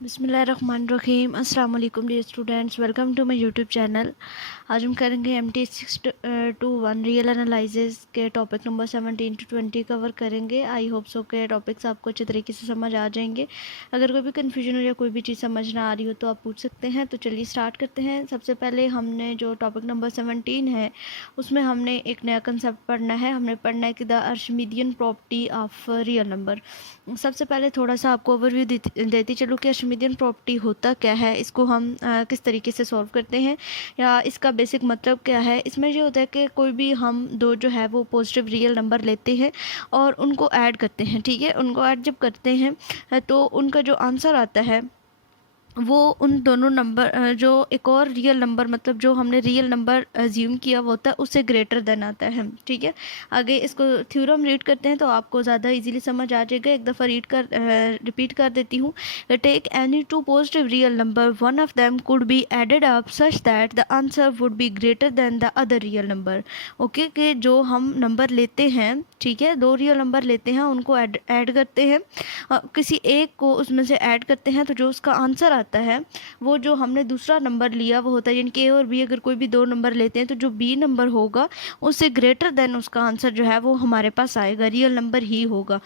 बिस्मिल्लाहिर्रहमानिर्रहीम। अस्सलाम वालेकुम dear students, welcome to my YouTube channel. आज हम करेंगे MT 621 रियल एनालिसिस के टॉपिक नंबर 17 to 20 कवर करेंगे। आई होप सो के टॉपिक्स आपको अच्छे तरीके से समझ आ जाएंगे। अगर कोई भी कन्फ्यूजन हो या कोई भी चीज़ समझ ना आ रही हो तो आप पूछ सकते हैं। तो चलिए स्टार्ट करते हैं। सबसे पहले हमने जो टॉपिक नंबर 17 है उसमें हमने एक नया कंसेप्ट पढ़ना है। हमने पढ़ना है कि the Archimedean property of real number. सबसे पहले थोड़ा सा आपको ओवरव्यू देती चलूँ कि आर्शिमीडियन प्रॉपर्टी होता क्या है, इसको हम किस तरीके से सॉल्व करते हैं या इसका बेसिक मतलब क्या है। इसमें ये होता है कि कोई भी हम दो जो है वो पॉजिटिव रियल नंबर लेते हैं और उनको ऐड करते हैं। ठीक है, उनको ऐड जब करते हैं तो उनका जो आंसर आता है वो उन दोनों नंबर जो एक और रियल नंबर मतलब जो हमने रियल नंबर अज्यूम किया हुआ होता है उससे ग्रेटर देन आता है। ठीक है, आगे इसको थ्योरम रीड करते हैं तो आपको ज़्यादा इजीली समझ आ जाएगा। एक दफ़ा रिपीट कर देती हूँ। Take any two positive real number, one of them could be added up such that the answer would be greater than the other real number. Okay, कि जो हम नंबर लेते हैं, ठीक है, दो रियल नंबर लेते हैं, उनको ऐड करते हैं, किसी एक को उसमें से ऐड करते हैं तो जो उसका आंसर आता है वो जो हमने दूसरा नंबर लिया वो होता है। यानी कि ए और बी अगर कोई भी दो नंबर लेते हैं तो जो बी नंबर होगा उससे ग्रेटर देन उसका आंसर जो है वो हमारे पास आएगा, रियल नंबर ही होगा।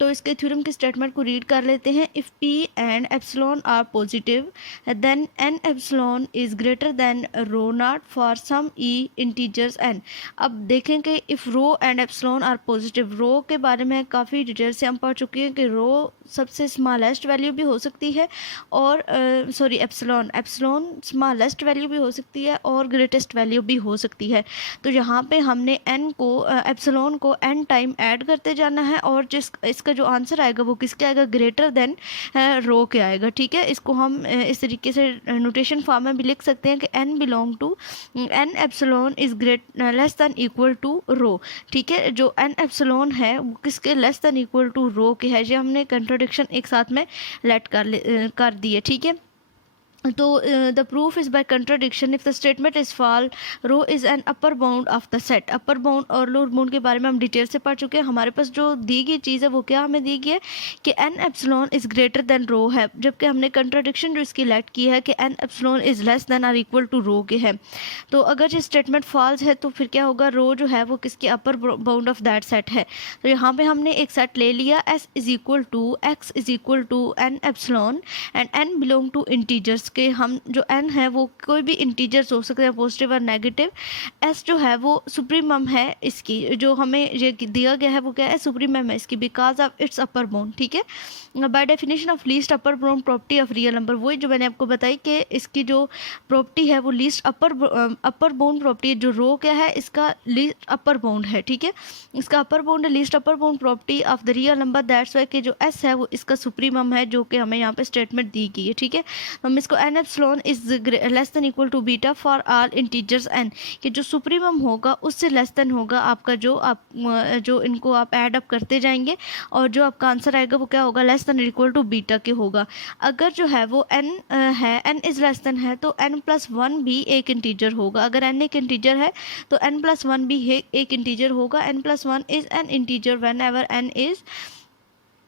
तो इसके थ्योरम की स्टेटमेंट को रीड कर लेते हैं। If p and epsilon are positive then n epsilon is greater than rho not for some e integers n. अब देखें कि if rho and epsilon are positive, rho के बारे में काफ़ी डिटेल से हम पढ़ चुके हैं कि रो सबसे स्मॉलेस्ट वैल्यू भी हो सकती है और एप्सिलॉन स्मॉलेस्ट वैल्यू भी हो सकती है और ग्रेटेस्ट वैल्यू भी हो सकती है। तो यहाँ पे हमने एन को एप्सिलॉन को एन टाइम ऐड करते जाना है और जिस इसका जो आंसर आएगा वो किसके आएगा, ग्रेटर देन रो के आएगा। ठीक है, इसको हम इस तरीके से नोटेशन फॉर्म में भी लिख सकते हैं कि n belong to n epsilon is less than equal to rho. ठीक है, जो एन एप्सिलॉन है वो किसके less than equal to rho के है। ये हमने कंट्रोडिक्शन एक साथ में लेट कर दिए। ठीक है, तो the proof is by contradiction. If the statement is false, rho is an upper bound of the set. Upper bound और लोअर बाउंड के बारे में हम डिटेल से पढ़ चुके हैं। हमारे पास जो दी गई चीज़ है वो क्या हमें दी गई है कि n epsilon is greater than rho है, जबकि हमने कंट्राडिक्शन जो इसकी लेट की है कि n epsilon is less than और इक्वल टू रो के है। तो अगर ये स्टेटमेंट फॉल्स है तो फिर क्या होगा, रो जो है वो किसके upper bound of that set है। तो यहाँ पे हमने एक सेट ले लिया, s is equal to x is equal to n epsilon and n belong to integers के। हम जो n है वो कोई भी इंटीजर्स हो सकते हैं, पॉजिटिव और नेगेटिव। s जो है वो सुप्रीमम है इसकी, जो हमें ये दिया गया है वो क्या है, सुप्रीमम है इसकी because of its upper bound. ठीक है, by definition of least upper bound property of real number, वही जो मैंने आपको बताई कि इसकी जो प्रॉपर्टी है वो लीस्ट अपर बाउंड प्रॉपर्टी है। जो रो क्या है, इसका लीस्ट अपर बाउंड है। ठीक है, इसका अपर बाउंड है, least upper bound property of the real number, that's why कि जो s है वो इसका सुप्रीमम है, जो कि हमें यहाँ पे स्टेटमेंट दी गई है। ठीक है, हम इसको n epsilon is less than equal to beta for all integers n, कि जो सुप्रीमम होगा उससे लेस देन होगा आपका जो इनको आप ऐड अप करते जाएंगे और जो आपका आंसर आएगा वो क्या होगा, less than equal to beta के होगा। अगर जो है वो n है, n इज लेस देन है तो n+1 भी एक इंटीजर होगा। अगर n एक इंटीजर है तो n+1 भी एक इंटीजर होगा। n+1 is an integer when ever n is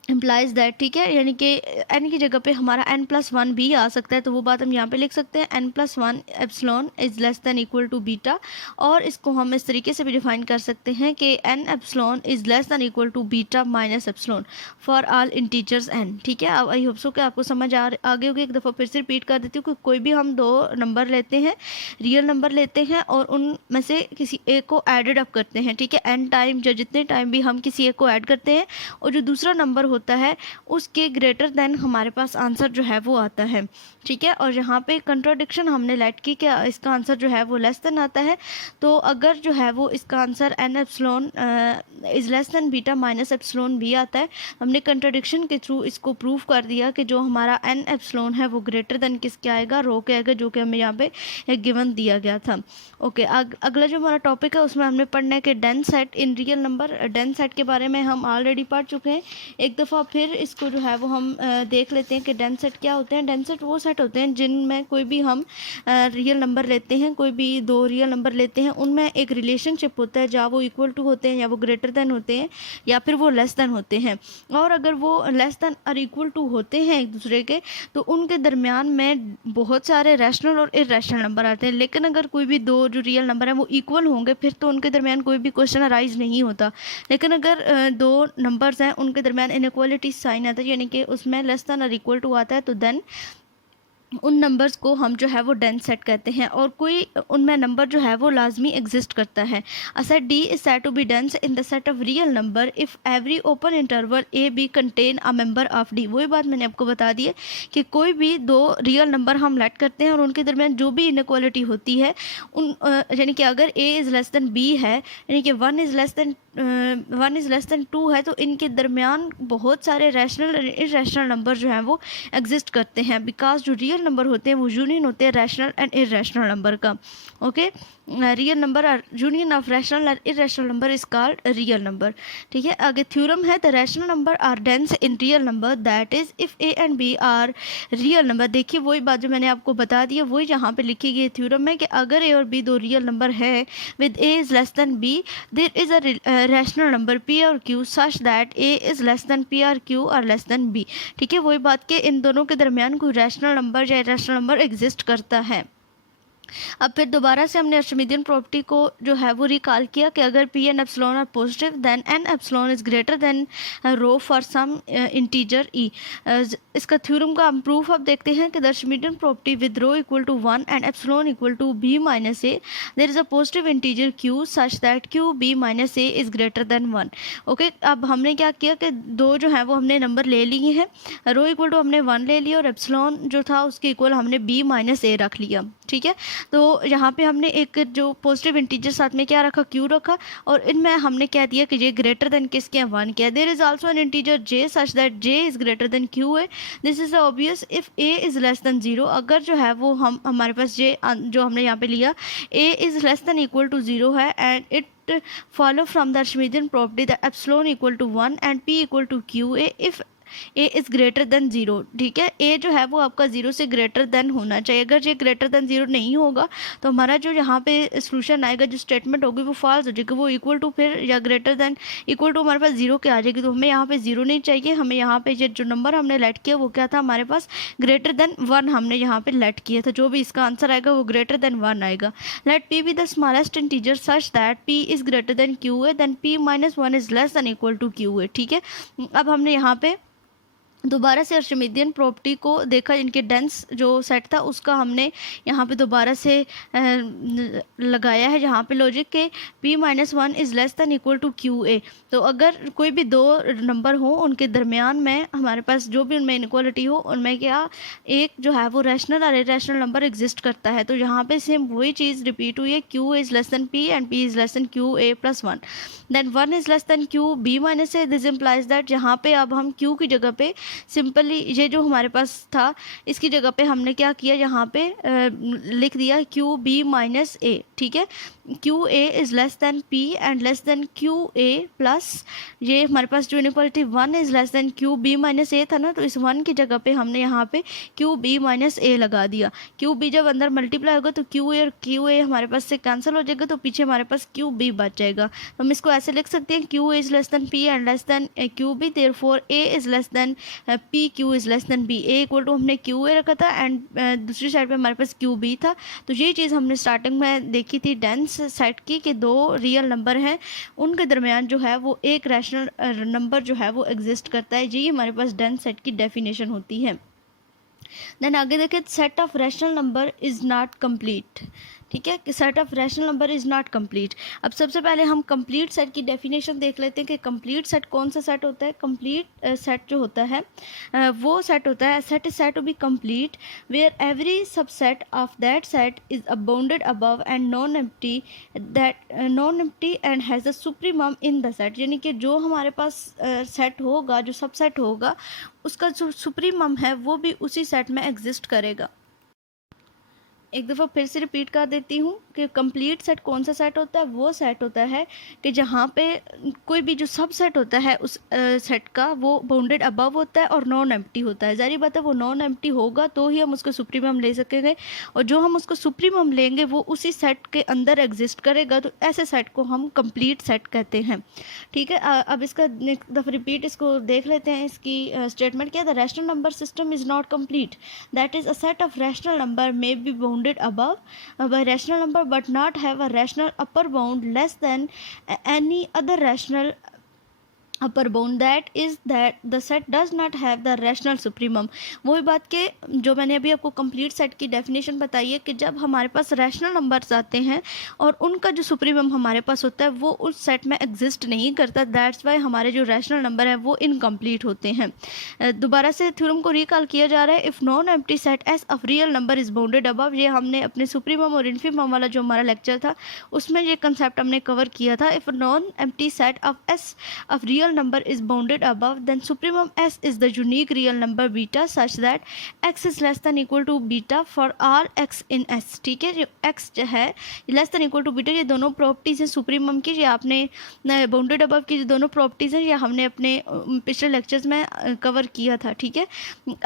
implies that. ठीक है, यानी कि n की जगह पे हमारा n+1 भी आ सकता है, तो वो बात हम यहाँ पे लिख सकते हैं, n+1 epsilon is less than equal to beta. और इसको हम इस तरीके से भी डिफाइन कर सकते हैं कि n epsilon is less than equal to beta minus epsilon for all integers n। ठीक है, अब आई होप सो कि आपको समझ आगे होगी। एक दफ़ा फिर से रिपीट कर देती हूँ कि कोई भी हम दो नंबर लेते हैं, रियल नंबर लेते हैं और उनमें से किसी एक को एडेड अप करते हैं। ठीक है, n टाइम या जितने टाइम भी हम किसी एक को ऐड करते हैं और जो दूसरा नंबर होता है उसके ग्रेटर देन हमारे पास आंसर जो है वो आता है। ठीक है, और यहाँ पे कंट्राडिक्शन हमने लेट की कि इसका आंसर जो है वो लेस देन आता है। तो अगर जो है वो इसका answer n epsilon is less than beta minus epsilon भी आता है, हमने कंट्राडिक्शन के थ्रू इसको प्रूव कर दिया कि जो हमारा एन एप्सिलॉन है वो ग्रेटर देन किसके आएगा, रो के आएगा, जो कि हमें यहाँ पे एक गिवन दिया गया था। ओके, अगला जो हमारा टॉपिक है उसमें हमने पढ़ना है कि डेंस सेट इन रियल नंबर। डेंस सेट के बारे में हम ऑलरेडी पढ़ चुके हैं। एक दफ़ा फिर इसको जो है वो हम देख लेते हैं कि डेंस सेट क्या होते हैं। डेंस सेट वो सेट होते हैं जिनमें कोई भी हम रियल नंबर लेते हैं, कोई भी दो रियल नंबर लेते हैं, उनमें एक रिलेशनशिप होता है जहाँ वो इक्वल टू होते हैं या वो ग्रेटर देन होते हैं या फिर वो लेस देन होते हैं। और अगर वो लेस देन और इक्वल टू होते हैं एक दूसरे के, तो उनके दरमियान में बहुत सारे रैशनल और इर्रेशनल नंबर आते हैं। लेकिन अगर कोई भी दो जो रियल नंबर हैं वो इक्वल होंगे, फिर तो उनके दरमियान कोई भी क्वेश्चन अराइज नहीं होता। लेकिन अगर दो नंबर्स हैं उनके दरमियान इनइक्वालिटी साइन आता है, यानी कि उसमें लेस देन और इक्वल टू आता है, तो देन उन नंबर्स को हम जो है वो डेंस सेट कहते हैं। और कोई उनमें नंबर जो है वो लाजमी एग्जिस्ट करता है। A set d is said to be dense in the set of real number if every open interval a b contain a member of d. वही बात मैंने आपको बता दी है कि कोई भी दो रियल नंबर हम लेट करते हैं और उनके दरमियान जो भी इनइक्वालिटी होती है उन यानी कि अगर a is less than b है, यानी कि 1 इज़ लेस दैन 2 है, तो इनके दरमियान बहुत सारे रैशनल और इर्रेशनल नंबर जो हैं वो एग्जिस्ट करते हैं। बिकॉज जो रियल नंबर होते हैं वो यूनियन होते हैं रैशनल एंड इर्रेशनल नंबर का। Okay, real number are union of rational and irrational number is called real number. ठीक है, आगे थ्योरम है the rational number are dense in real number that is if a and b are real number. देखिए वही बात जो मैंने आपको बता दी है वही यहाँ पे लिखी गई थ्योरम है कि अगर ए और बी दो रियल नंबर है with a is less than b, there is a rational number p और q such that a is less than p और क्यू और लेस देन बी। ठीक है, वही बात कि इन दोनों के दरमियान कोई रैशनल नंबर या रैशनल नंबर एग्जिस्ट करता है। अब फिर दोबारा से हमने आर्चिमिडियन प्रॉपर्टी को जो है वो रिकॉल किया कि अगर p and epsilon are positive then n epsilon is greater than rho for some integer e. इसका थ्योरम का हम प्रूफ अब देखते हैं कि the Archimedean property with rho equal to 1 and epsilon equal to b minus a there is a positive integer q such that q b minus a is greater than 1। Okay, अब हमने क्या किया कि दो जो है वो हमने नंबर ले लिए हैं, रो इक्वल टू हमने 1 ले लिया और एप्सिलॉन जो था उसके इक्वल हमने बी माइनस ए रख लिया। ठीक है, तो यहाँ पे हमने एक जो पॉजिटिव इंटीजर साथ में क्या रखा, क्यू रखा, और इनमें हमने क्या दिया कि जे ग्रेटर देन किसके हैं, 1 किया। There is also an integer j such that j is greater than q है। This is obvious if a is less than 0। अगर जो है वो हमारे पास जे जो हमने यहाँ पे लिया a is less than equal to 0 है and it follow from the Archimedean property that epsilon equal to 1 and p equal to q a if a is greater than 0। ठीक है, ए जो है वो आपका 0 से ग्रेटर देन होना चाहिए। अगर ये ग्रेटर देन 0 नहीं होगा तो हमारा जो यहाँ पे सोल्यूशन आएगा, जो स्टेटमेंट होगी वो फॉल्स हो जाएगी। वो इक्वल टू फिर या ग्रेटर देन इक्वल टू हमारे पास 0 के आ जाएगी, तो हमें यहाँ पे 0 नहीं चाहिए। हमें यहाँ पे ये जो नंबर हमने लेट किया वो क्या था, हमारे पास ग्रेटर देन 1 हमने यहाँ पे लेट किया था। जो भी इसका आंसर आएगा वो ग्रेटर देन 1 आएगा। Let p be the smallest integer such that p is greater than q a then p minus 1 is less than equal to q a. ठीक है, अब हमने यहाँ पे दोबारा से आर्चिमिडियन प्रॉपर्टी को देखा, इनके डेंस जो सेट था उसका हमने यहाँ पे दोबारा से लगाया है जहाँ पे लॉजिक के p minus 1 is less than equal to q a. तो अगर कोई भी दो नंबर हो उनके दरमियान में हमारे पास जो भी उनमें इनइक्वालिटी हो, उनमें क्या एक जो है वो रैशनल और इरेशनल नंबर एग्जिस्ट करता है। तो यहाँ पे सेम वही चीज़ रिपीट हुई है, q is less than p and p is less than q a plus 1 then 1 is less than q b minus a. This implies that यहाँ पे अब हम q की जगह पे सिंपली ये जो हमारे पास था इसकी जगह पे हमने क्या किया, यहाँ पे लिख दिया क्यू बी माइनस ए। ठीक है, q a is less than p and less than q a plus ये हमारे पास जो inequality 1 is less than q b minus a था ना, तो इस 1 की जगह पे हमने यहाँ पे क्यू बी माइनस ए लगा दिया। क्यू बी जब अंदर मल्टीप्लाई होगा तो क्यू ए और क्यू ए हमारे पास से कैंसिल हो जाएगा, तो पीछे हमारे पास क्यू बी बच जाएगा। तो हम इसको ऐसे लिख सकते हैं q is less than p and less than q b, therefore a is less than p q is less than b. A equal to हमने क्यू ए रखा था एंड दूसरी साइड पे हमारे पास क्यू बी था। तो ये चीज़ हमने स्टार्टिंग में देखी थी डेंस सेट की कि दो रियल नंबर हैं उनके दरमियान जो है वो एक रैशनल नंबर जो है वो एग्जिस्ट करता है। जी हमारे पास डेंस सेट की डेफिनेशन होती है। देन आगे देखें, set of rational number is not complete. ठीक है, कि set of rational number is not complete. अब सबसे पहले हम कंप्लीट सेट की डेफिनेशन देख लेते हैं कि कंप्लीट सेट कौन सा सेट होता है। कंप्लीट सेट जो होता है वो सेट होता है, set is set to be complete where every subset of that set is bounded above and non empty and has the supremum in the set. यानी कि जो हमारे पास सेट होगा, जो सबसेट होगा, उसका जो सुप्रीमम है वो भी उसी सेट में एग्जिस्ट करेगा। एक दफ़ा फिर से रिपीट कर देती हूँ कि कंप्लीट सेट कौन सा सेट होता है, वो सेट होता है कि जहाँ पे कोई भी जो सब सेट होता है उस सेट का वो बाउंडेड अबव होता है और नॉन एम्प्टी होता है। ज़ाहिर बात है वो नॉन एम्प्टी होगा तो ही हम उसको सुप्रीमम ले सकेंगे, और जो हम उसको सुप्रीमम लेंगे वो उसी सेट के अंदर एग्जिस्ट करेगा, तो ऐसे सेट को हम कंप्लीट सेट कहते हैं। ठीक है, अब इसका एक दफ़ा रिपीट इसको देख लेते हैं। इसकी स्टेटमेंट क्या था, rational number system is not complete, that is a set of rational number may be bounded above by rational number but not have a rational upper bound less than any other rational upper bound, that is that the set does not have the rational supremum. वही बात के जो मैंने अभी आपको complete set की definition बताई है कि जब हमारे पास रैशनल नंबर्स आते हैं और उनका जो सुप्रीमम हमारे पास होता है वो उस सेट में एग्जिस्ट नहीं करता, दैट्स वाई हमारे जो रैशनल नंबर है वो इनकम्प्लीट होते हैं। दोबारा से थ्योरम को रिकॉल किया जा रहा है। If non empty set S of real number is bounded above, ये हमने अपने सुप्रीमम और इन्फीमम वाला जो हमारा लेक्चर था उसमें ये कंसेप्ट हमने कवर किया था। If non empty set of S of real number is bounded above, then supremum s is the unique real number beta such that x is less than equal to beta for all x in s। ठीक है, जो x जो है less than equal to beta, ये दोनों properties हैं supremum की, ये आपने बाउंडेड अबव की जो दोनों प्रॉपर्टीज हैं ये हमने अपने पिछले लेक्चर्स में कवर किया था। ठीक है,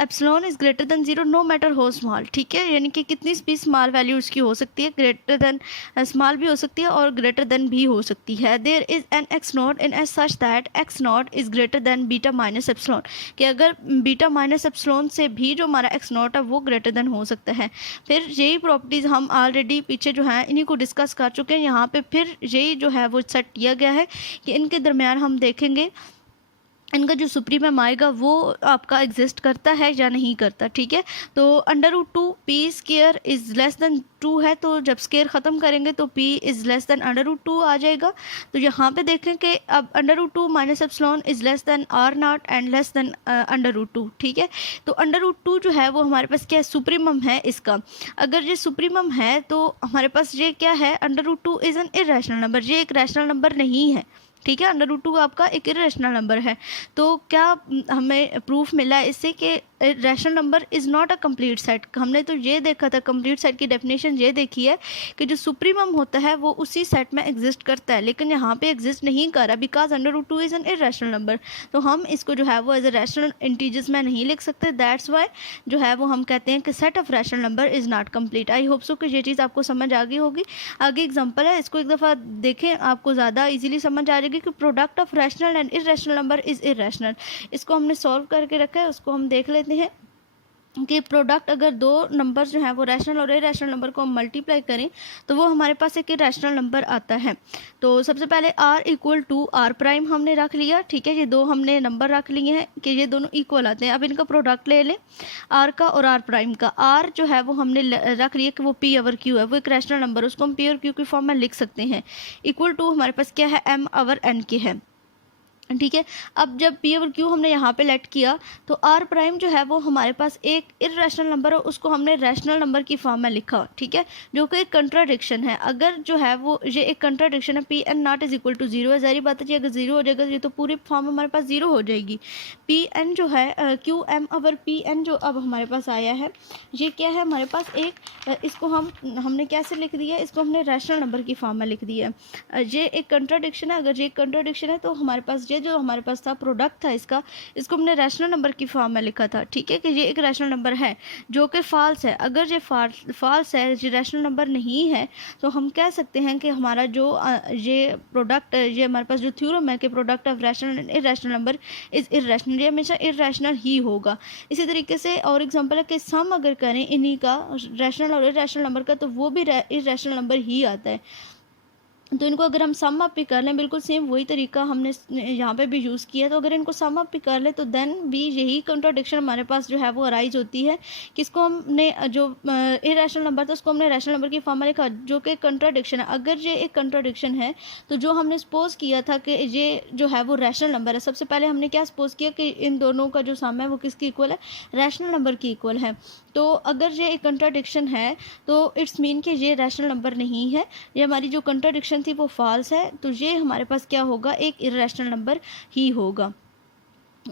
epsilon is greater than 0 no matter how small. ठीक है, यानी कि कितनी भी स्मॉल वैल्यू उसकी हो सकती है, ग्रेटर देन स्मॉल भी हो सकती है और ग्रेटर देन भी हो सकती है। There is an x not in s such that x not is greater than beta minus epsilon, कि अगर बीटा माइनस एप्सिलॉन से भी जो हमारा एक्स नॉट है वो ग्रेटर देन हो सकता है। फिर यही प्रॉपर्टीज़ हम ऑलरेडी पीछे जो है इन्हीं को डिस्कस कर चुके हैं। यहाँ पे फिर यही जो है वो सेट किया गया है कि इनके दरमियान हम देखेंगे इनका जो सुप्रीमम आएगा वो आपका एग्जिस्ट करता है या नहीं करता। ठीक है, तो under root 2 p square is less than 2 है, तो जब स्केयर ख़त्म करेंगे तो p is less than under root 2 आ जाएगा। तो यहाँ पे देखें कि अब under root 2 minus epsilon is less than r not and less than under root 2। ठीक है, तो अंडर रूट 2 जो है वो हमारे पास क्या है, सुप्रीमम है इसका। अगर ये सुप्रीमम है तो हमारे पास ये क्या है, under root 2 is an irrational number, ये एक रैशनल नंबर नहीं है। ठीक है, अंडर रूट 2 आपका एक इरेशनल नंबर है। तो क्या हमें प्रूफ मिला है इससे कि rational number is not a complete set. हमने तो ये देखा था, कंप्लीट सेट की डेफिनेशन ये देखी है कि जो सुप्रीमम होता है वो उसी सेट में एग्जिस्ट करता है, लेकिन यहाँ पे एग्जिस्ट नहीं कर रहा because under root 2 is an irrational number. तो हम इसको जो है वो एज ए रैशनल इंटीजर्स में नहीं लिख सकते, दैट्स वाई जो है वो हम कहते हैं कि set of rational number is not complete. I hope so कि ये चीज़ आपको समझ आ गई होगी। आगे एग्जाम्पल है, इसको एक दफ़ा देखें, आपको ज़्यादा ईजिली समझ आ जाएगी कि product of rational and irrational number is irrational. इसको हमने सॉल्व करके रखा है, उसको हम देख लेते हैं कि प्रोडक्ट अगर दो नंबर जो हैं वो रैशनल और इरेशनल नंबर को हम मल्टीप्लाई करें तो वो हमारे पास एक इरेशनल नंबर आता है। तो सबसे पहले r equal to r prime हमने रख लिया। ठीक है, ये दो हमने नंबर रख लिए हैं कि ये दोनों इक्वल आते हैं। अब इनका प्रोडक्ट ले लें, r का और r प्राइम का। r जो है वो हमने रख लिया कि वो p ओवर q है, वो एक रैशनल नंबर, उसको हम p और q की फॉर्म में लिख सकते हैं। इक्वल टू हमारे पास क्या है, m ओवर n के है। ठीक है, अब जब p और q हमने यहाँ पे लेट किया तो r प्राइम जो है वो हमारे पास एक इरेशनल नंबर है, उसको हमने रैशनल नंबर की फॉर्म में लिखा। ठीक है, जो कि एक कंट्राडिक्शन है। अगर जो है वो ये एक कंट्राडिक्शन है, p n not is equal to 0 है, ज़ाहिर बात है जी अगर 0 हो जाएगा ये तो पूरी फॉर्म हमारे पास 0 हो जाएगी। पी एन जो है q m over p n जो अब हमारे पास आया है ये क्या है हमारे पास एक, इसको हमने कैसे लिख दिया, इसको हमने रैशनल नंबर की फॉर्म में लिख दिया। ये एक कंट्राडिक्शन है, अगर ये एक कंट्राडिक्शन है तो हमारे पास जो हमारे पास था प्रोडक्ट था इसको हमने रैशनल नंबर की फॉर्म में लिखा था। ठीक है, कि ये एक रैशनल नंबर है जो कि फॉल्स है। अगर ये फॉल्स है, ये रैशनल नंबर नहीं है, तो हम कह सकते हैं कि हमारा जो ये प्रोडक्ट, ये हमारे पास जो थ्योरम है कि product of rational and irrational number is irrational, ये हमेशा इरेशनल ही होगा। इसी तरीके से और एग्जांपल है कि सम अगर करें इन्हीं का रैशनल और इरेशनल नंबर का तो वो भी इरेशनल नंबर ही आता है। तो इनको अगर हम सम अप भी कर लें, बिल्कुल सेम वही तरीका हमने यहाँ पे भी यूज़ किया, तो अगर इनको सम अप भी कर लें तो देन भी यही कंट्राडिक्शन हमारे पास जो है वो अराइज होती है कि इसको हमने जो इरेशनल नंबर था उसको हमने रैशनल नंबर की फॉर्म में लिखा, जो कि कंट्राडिक्शन है। अगर ये एक कंट्राडिक्शन है तो जो हमने सपोज किया था कि ये जो है वो रैशनल नंबर है, सबसे पहले हमने क्या सपोज किया कि इन दोनों का जो सम है वो किसकी इक्वल है, रैशनल नंबर की इक्वल है। तो अगर ये एक कंट्राडिक्शन है तो इट्स मीन कि ये रैशनल नंबर नहीं है, ये हमारी जो कंट्राडिक्शन थी वो फॉल्स है, तो ये हमारे पास क्या होगा, एक इरेशनल नंबर ही होगा।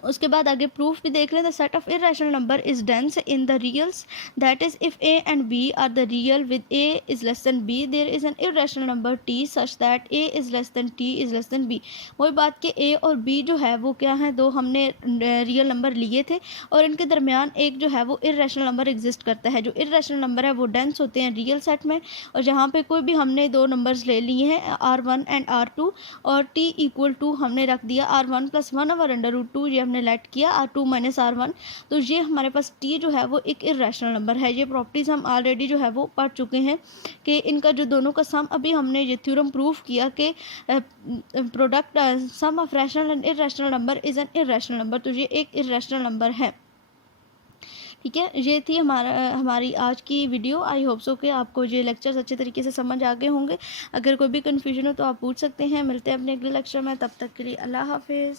उसके बाद आगे प्रूफ भी देख लें। The set of irrational number is dense in the reals, that is if a and b are the real with a is less than b, there is an irrational number t such that a is less than t is less than b. वही बात कि ए और B जो है वो क्या है, दो हमने रियल नंबर लिए थे और इनके दरमियान एक जो है वो इरेशनल नंबर एग्जिस्ट करता है। जो इरेशनल नंबर है वो डेंस होते हैं रियल सेट में, और जहाँ पे कोई भी हमने दो नंबर्स ले लिए हैं R1 एंड R2 और t इक्वल टू हमने रख दिया R1 plus 1 over under root 2, ये हमने लेट किया R2 माइनस R1, तो ये हमारे पास t जो है वो एक इरेशनल नंबर है। ये प्रॉपर्टीज़ हम ऑलरेडी जो है वो पढ़ चुके हैं कि इनका जो दोनों का सम, अभी हमने ये थ्योरम प्रूव किया कि product sum of rational and irrational number is an irrational number, तो ये एक इरेशनल नंबर है। ठीक है, ये थी हमारी आज की वीडियो। आई होप सो कि आपको ये लेक्चर्स अच्छे तरीके से समझ आ गए होंगे। अगर कोई भी कन्फ्यूजन हो तो आप पूछ सकते हैं। मिलते हैं अपने अगले लेक्चर में, तब तक के लिए अल्लाह हाफिज़।